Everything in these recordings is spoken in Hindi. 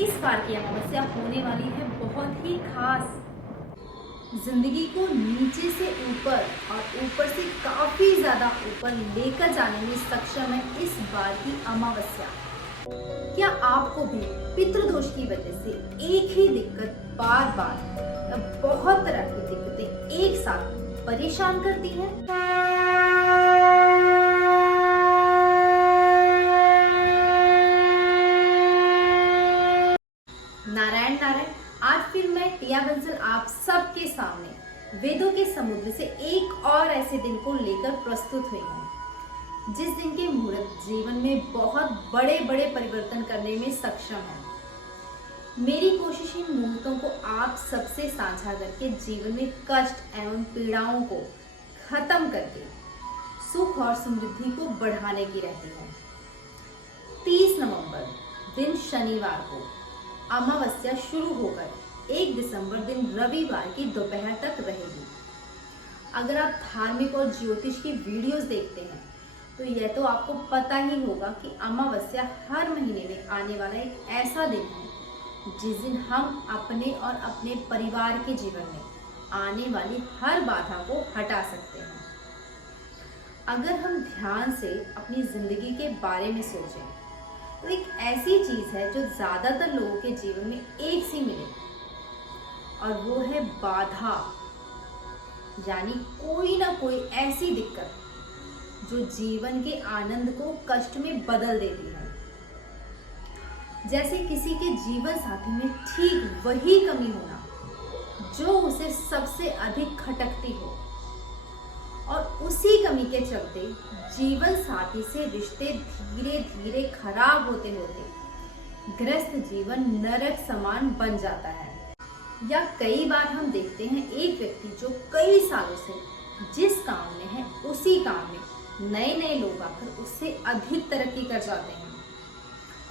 इस बार की अमावस्या होने वाली है बहुत ही खास। जिंदगी को नीचे से ऊपर और ऊपर से काफी ज्यादा ऊपर लेकर जाने में सक्षम है इस बार की अमावस्या। क्या आपको भी पितृदोष की वजह से एक ही दिक्कत बार बार या बहुत तरह की दिक्कतें एक साथ परेशान करती हैं? नारायण नारायण। आज फिर मैं टिया बंसल आप सबके सामने वेदों के समुद्र से एक और ऐसे दिन को लेकर प्रस्तुत हुई हूँ जिस दिन के मुहूर्त जीवन में बहुत बड़े बड़े परिवर्तन करने में सक्षम है। मेरी कोशिश इन मुहूर्तों को आप सबसे साझा करके जीवन में कष्ट एवं पीड़ाओं को खत्म करके सुख और समृद्धि को बढ़ाने की रहती है। 30 नवंबर दिन शनिवार को अमावस्या शुरू होकर 1 दिसंबर दिन रविवार की दोपहर तक रहेगी। अगर आप धार्मिक और ज्योतिष की वीडियोस देखते हैं तो यह तो आपको पता ही होगा कि अमावस्या हर महीने में आने वाला एक ऐसा दिन है जिस दिन हम अपने और अपने परिवार के जीवन में आने वाली हर बाधा को हटा सकते हैं। अगर हम ध्यान से अपनी जिंदगी के बारे में सोचें तो एक ऐसी चीज है जो ज्यादातर लोगों के जीवन में एक सी मिले और वो है बाधा, यानी कोई ना कोई ऐसी दिक्कत जो जीवन के आनंद को कष्ट में बदल देती है। जैसे किसी के जीवन साथी में ठीक वही कमी होना जो उसे सबसे अधिक खटकती हो और उसी कमी के चलते जीवन साथी से रिश्ते धीरे धीरे खराब होते होते ग्रस्त जीवन नरक समान बन जाता है। या कई बार हम देखते हैं एक व्यक्ति जो कई सालों से जिस काम में है उसी काम में नए नए लोग आकर उससे अधिक तरक्की कर जाते हैं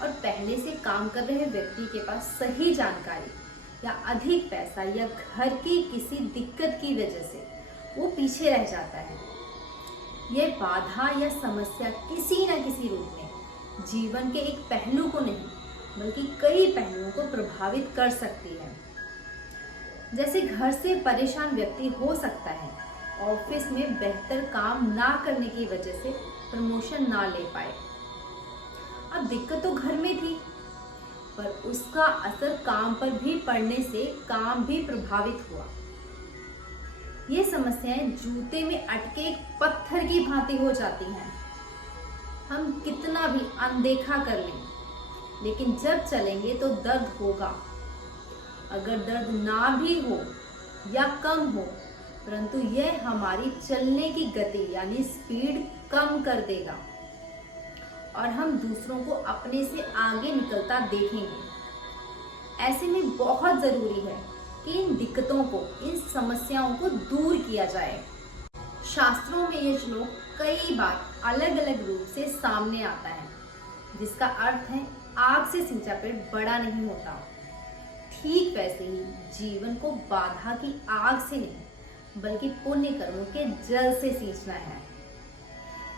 और पहले से काम कर रहे व्यक्ति के पास सही जानकारी या अधिक पैसा या घर की किसी दिक्कत की वजह से वो पीछे रह जाता है। यह बाधा या समस्या किसी न किसी रूप में जीवन के एक पहलू को नहीं बल्कि कई पहलुओं को प्रभावित कर सकती है। जैसे घर से परेशान व्यक्ति हो सकता है ऑफिस में बेहतर काम ना करने की वजह से प्रमोशन ना ले पाए। अब दिक्कत तो घर में थी पर उसका असर काम पर भी पड़ने से काम भी प्रभावित हुआ। ये समस्याएं जूते में अटके एक पत्थर की भांति हो जाती हैं। हम कितना भी अनदेखा कर लें लेकिन जब चलेंगे तो दर्द होगा। अगर दर्द ना भी हो या कम हो परंतु यह हमारी चलने की गति यानी स्पीड कम कर देगा और हम दूसरों को अपने से आगे निकलता देखेंगे। ऐसे में बहुत जरूरी है कि इन दिक्कतों को, इन समस्याओं को दूर किया जाए। शास्त्रों में ये श्लोक कई बार अलग अलग रूप से सामने आता है जिसका अर्थ है आग से सिंचा पेड़ बड़ा नहीं होता। ठीक वैसे ही जीवन को बाधा की आग से नहीं बल्कि पुण्य कर्मों के जल से सींचना है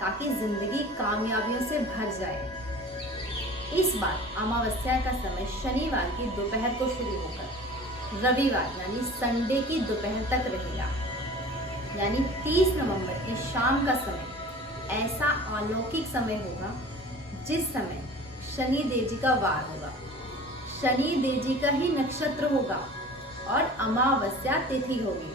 ताकि जिंदगी कामयाबियों से भर जाए। इस बार अमावस्या का समय शनिवार की दोपहर को शुरू होकर रविवार यानी संडे की दोपहर तक रहेगा। यानी 30 नवंबर की शाम का समय ऐसा अलौकिक समय होगा जिस समय शनि देव जी का वार होगा, शनि देव जी का ही नक्षत्र होगा और अमावस्या तिथि होगी।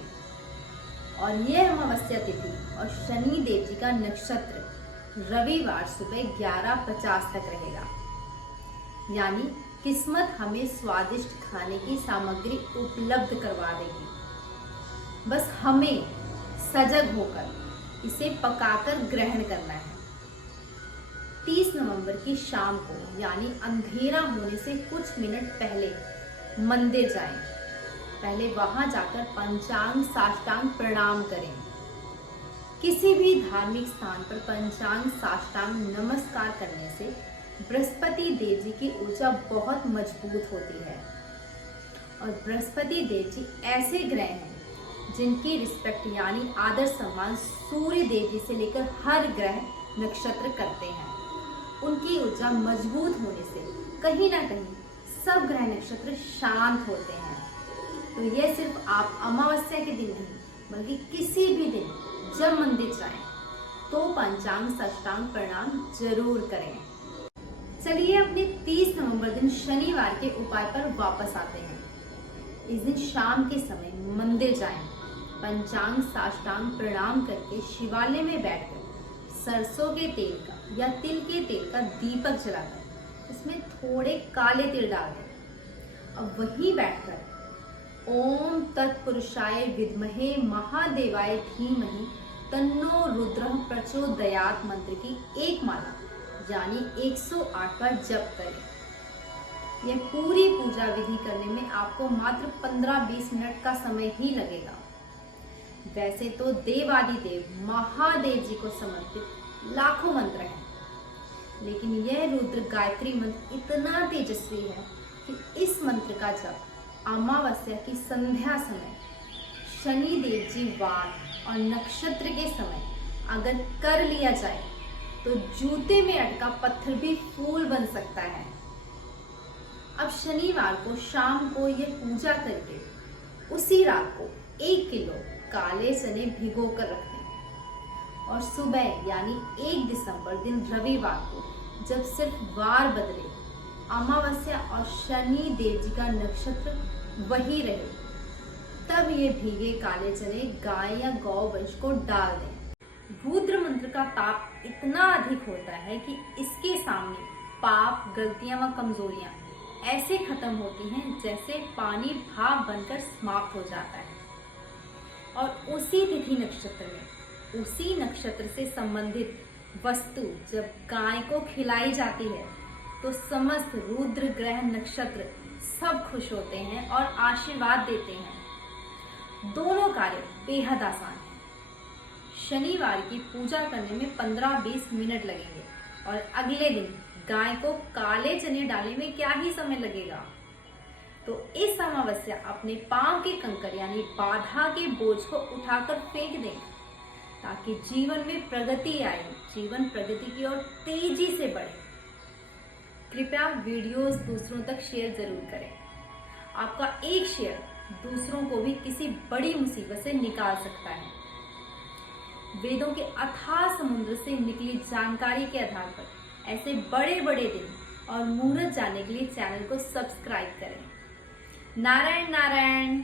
और यह अमावस्या तिथि और शनि देव जी का नक्षत्र रविवार सुबह 11:50 तक रहेगा। यानी किस्मत हमें स्वादिष्ट खाने की सामग्री उपलब्ध करवा देगी, बस हमें सजग होकर इसे पकाकर ग्रहण करना है। 30 नवंबर की शाम को यानी अंधेरा होने से कुछ मिनट पहले मंदिर जाएं। पहले वहां जाकर पंचांग साष्टांग प्रणाम करें। किसी भी धार्मिक स्थान पर पंचांग साष्टांग नमस्कार करने से बृहस्पति देव जी की ऊर्जा बहुत मजबूत होती है और बृहस्पति देव जी ऐसे ग्रह हैं जिनकी रिस्पेक्ट यानी आदर सम्मान सूर्य देव जी से लेकर हर ग्रह नक्षत्र करते हैं। उनकी ऊर्जा मजबूत होने से कहीं ना कहीं सब ग्रह नक्षत्र शांत होते हैं। तो यह सिर्फ आप अमावस्या के दिन नहीं बल्कि किसी भी दिन जब मंदिर जाएं तो पंचांग साष्टांग प्रणाम जरूर करें। चलिए अपने 30 नवंबर दिन शनिवार के उपाय पर वापस आते हैं। इस दिन शाम के समय मंदिर जाएं, पंचांग साष्टांग प्रणाम करके शिवालय में बैठकर सरसों के तेल का या तिल के तेल का दीपक जलाकर इसमें थोड़े काले तिल डाल दें। अब वहीं बैठकर ओम तत्पुरुषाय विद्महे महादेवाय धीमहि तन्नो रुद्रः प्रचोदयात् मंत्र की एक माला यानी 108 बार जप करें। यह पूरी पूजा विधि करने में आपको मात्र 15-20 मिनट का समय ही लगेगा। वैसे तो देवादिदेव महादेव जी को समर्पित लाखों मंत्र हैं, लेकिन यह रुद्र गायत्री मंत्र इतना तेजस्वी है कि इस मंत्र का जप अमावस्या की संध्या समय, शनि देव जी वार और नक्षत्र के समय अगर कर लिया जाए तो जूते में अटका पत्थर भी फूल बन सकता है। अब शनिवार को शाम को यह पूजा करके उसी रात को 1 किलो काले चने भिगो कर रख दें और सुबह यानी 1 दिसंबर दिन रविवार को जब सिर्फ वार बदले, अमावस्या और शनि देव जी का नक्षत्र वही रहे, तब ये भीगे काले चने गाय या गौवंश को डाल दें। रुद्र मंत्र का ताप इतना अधिक होता है कि इसके सामने पाप, गलतियां व कमजोरियां ऐसे खत्म होती हैं जैसे पानी भाप बनकर समाप्त हो जाता है। और उसी तिथि नक्षत्र में उसी नक्षत्र से संबंधित वस्तु जब गाय को खिलाई जाती है तो समस्त रुद्र ग्रह नक्षत्र सब खुश होते हैं और आशीर्वाद देते हैं। दोनों कार्य बेहद आसान है। शनिवार की पूजा करने में 15-20 मिनट लगेंगे और अगले दिन गाय को काले चने डालने में क्या ही समय लगेगा। तो इस अमावस्या अपने पांव के कंकर यानी बाधा के बोझ को उठाकर फेंक दें ताकि जीवन में प्रगति आए, जीवन प्रगति की ओर तेजी से बढ़े। कृपया वीडियोस दूसरों तक शेयर जरूर करें। आपका एक शेयर दूसरों को भी किसी बड़ी मुसीबत से निकाल सकता है। वेदों के अथाह समुद्र से निकली जानकारी के आधार पर ऐसे बड़े बड़े दिन और मुहूर्त जानने के लिए चैनल को सब्सक्राइब करें। नारायण नारायण।